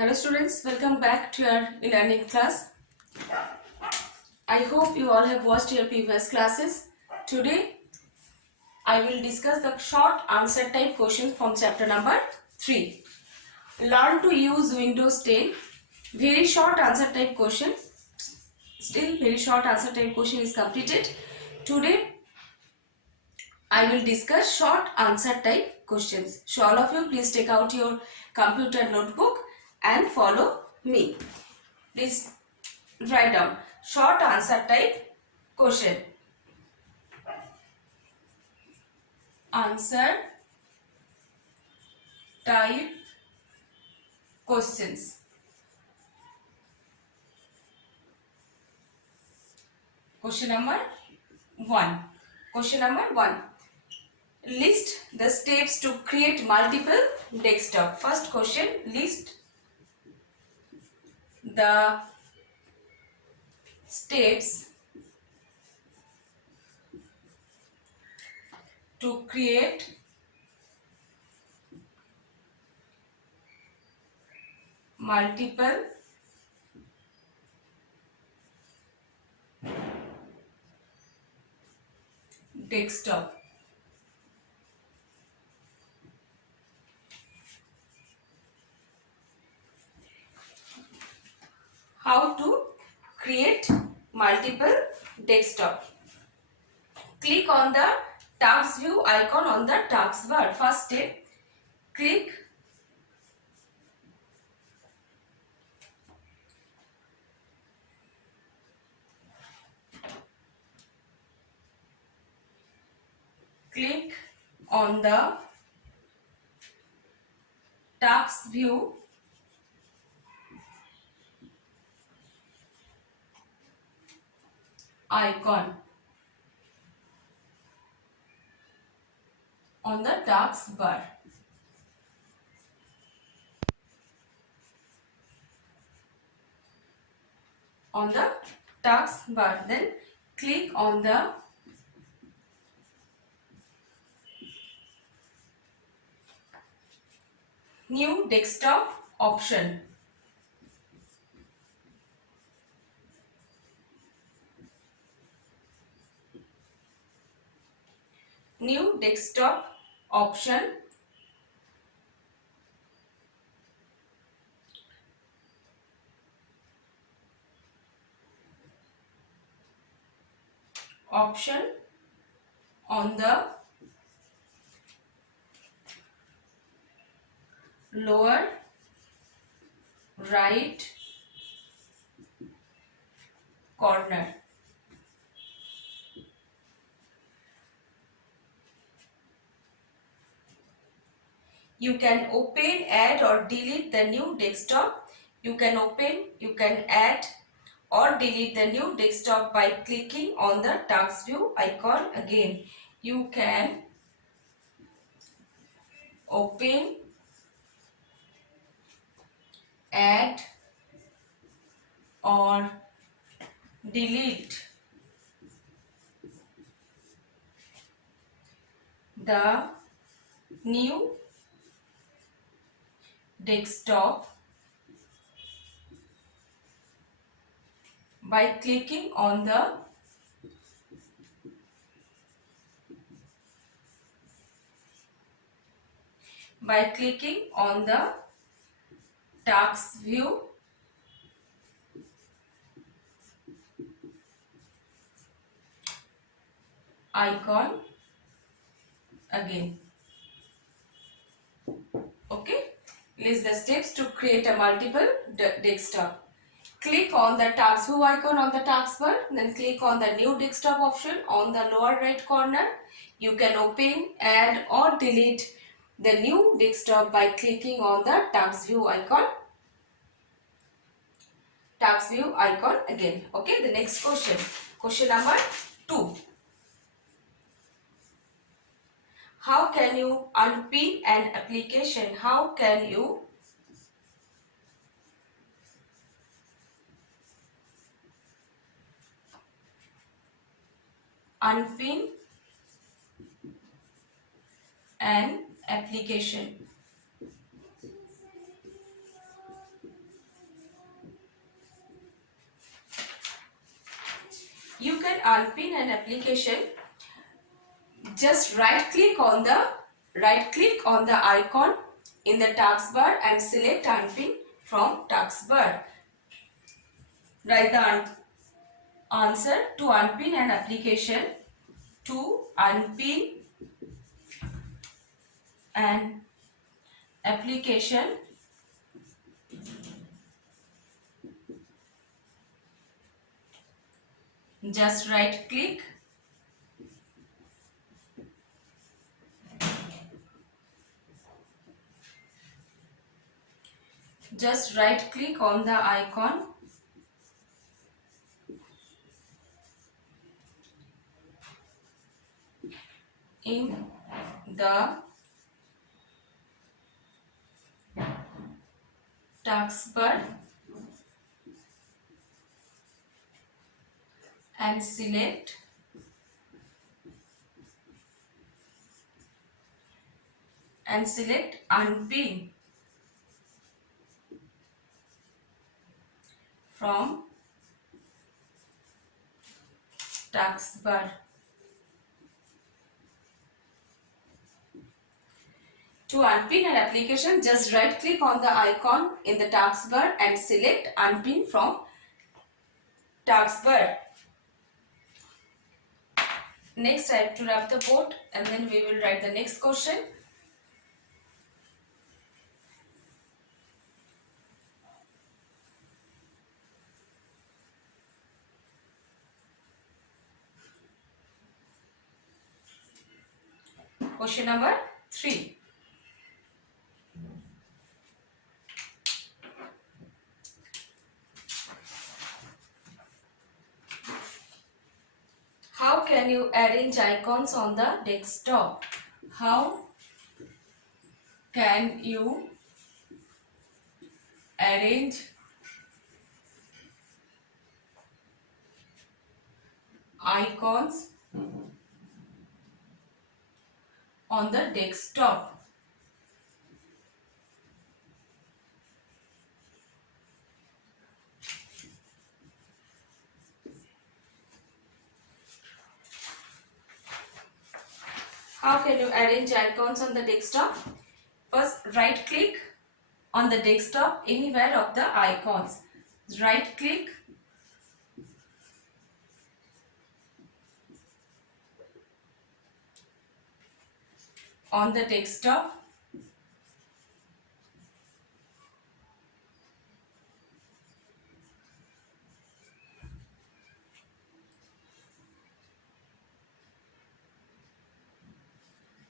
Hello students, welcome back to your e-learning class. I hope you all have watched your previous classes. Today I will discuss the short answer type question from chapter number 3. Learn to use Windows 10. Very short answer type question. Still very short answer type question is completed. Today I will discuss short answer type questions. So all of you please take out your computer notebook and follow me. Please write down short answer type question. Answer type questions. Question number 1. Question number 1. List the steps to create multiple desktop. First question, list the steps to create multiple desktop. How to create multiple desktop? Click on the task view icon on the taskbar. First step, click on the task view icon on the taskbar. On the taskbar, then click on the new desktop option. New desktop option. Option on the lower right corner. You can open, add or delete the new desktop. You can open, you can add or delete the new desktop by clicking on the task view icon again. You can open, add or delete the new desktop by clicking on the task view icon again. Okay, list the steps to create a multiple desktop. Click on the task view icon on the taskbar, then click on the new desktop option on the lower right corner. You can open, add or delete the new desktop by clicking on the task view icon again. Okay, the next question. Question number 2. How can you unpin an application? How can you unpin an application? you can unpin an application. Just right click on the icon in the taskbar and select unpin from taskbar. Write the answer to unpin an application. To unpin an application, just right click. Just right click on the icon in the taskbar and select unpin from taskbar. To unpin an application, just right click on the icon in the taskbar and select unpin from taskbar. Next, I have to wrap the board and then we will write the next question. Question number 3. How can you arrange icons on the desktop? How can you arrange icons on the desktop? How can you arrange icons on the desktop? First, right click on the desktop anywhere of the icons. Right click on the desktop.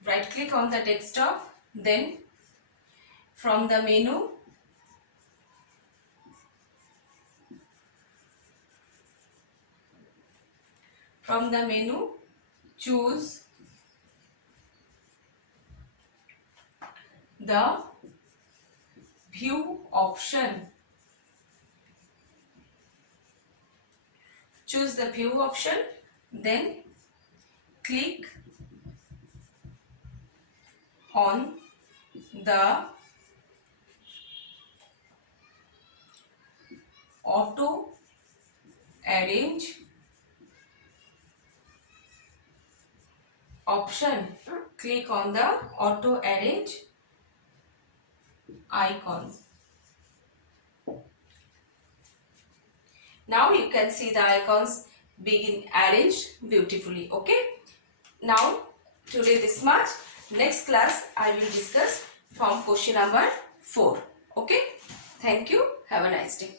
Right click on the desktop, then from the menu choose the view option. Choose the view option, then click on the auto arrange option. Click on the auto arrange icons. Now you can see the icons being arranged beautifully. Okay. Now today this much. Next class I will discuss from question number 4. Okay. Thank you. Have a nice day.